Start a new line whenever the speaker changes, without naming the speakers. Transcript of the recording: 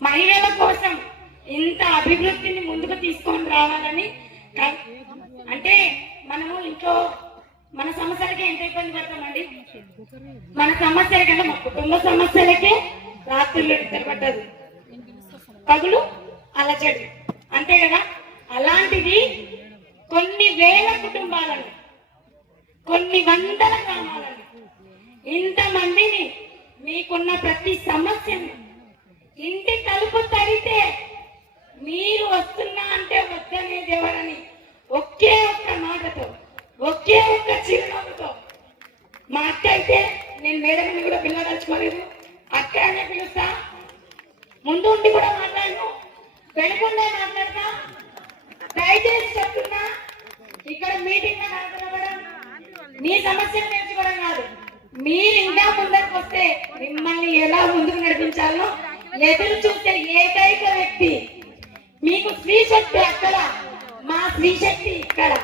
మహిళల కోసం ఇంత అభివృద్ధిని ముందుకు తీసుకొని రావాలని అంటే మనము ఇంట్లో మన సమస్యలకే ఎంత ఇబ్బంది పడతామండి? మన సమస్యల కంటే మా కుటుంబ సమస్యలకే రాత్రులు నిద్రపడ్డదు పగులు అలచడి అంతే కదా? అలాంటిది కొన్ని వేల కుటుంబాలను కొన్ని వందల గ్రామాలను ఇంతమందిని మీకున్న ప్రతి సమస్యను ఇంటి తలుపు తడితే మీరు వస్తున్నా అంటే వద్దనే దేవరని ఒకే ఒక్క మాటతో ఒకే ఒక్క చిరునవ్వుతో. మా అక్క అయితే నేను మేడంని కూడా పిల్లదలుచుకోలేదు అక్క అనే పిలుస్తా. ముందు ఉండి కూడా మాట్లాడను. వెనుకుండా మాట్లాడతా. దయచేసి చెప్తున్నా ఇక్కడ మీటింగ్ కనబడడం మీ సమస్యలు నేర్చుకోవడం కాదు. మీరు ఇంకా ముందరకు వస్తే మిమ్మల్ని ఎలా ముందుకు నడిపించాలో ఎదురు చూసే ఏకైక వ్యక్తి. మీకు స్త్రీ శక్తి అక్కడ. మా స్త్రీ శక్తి ఇక్కడ.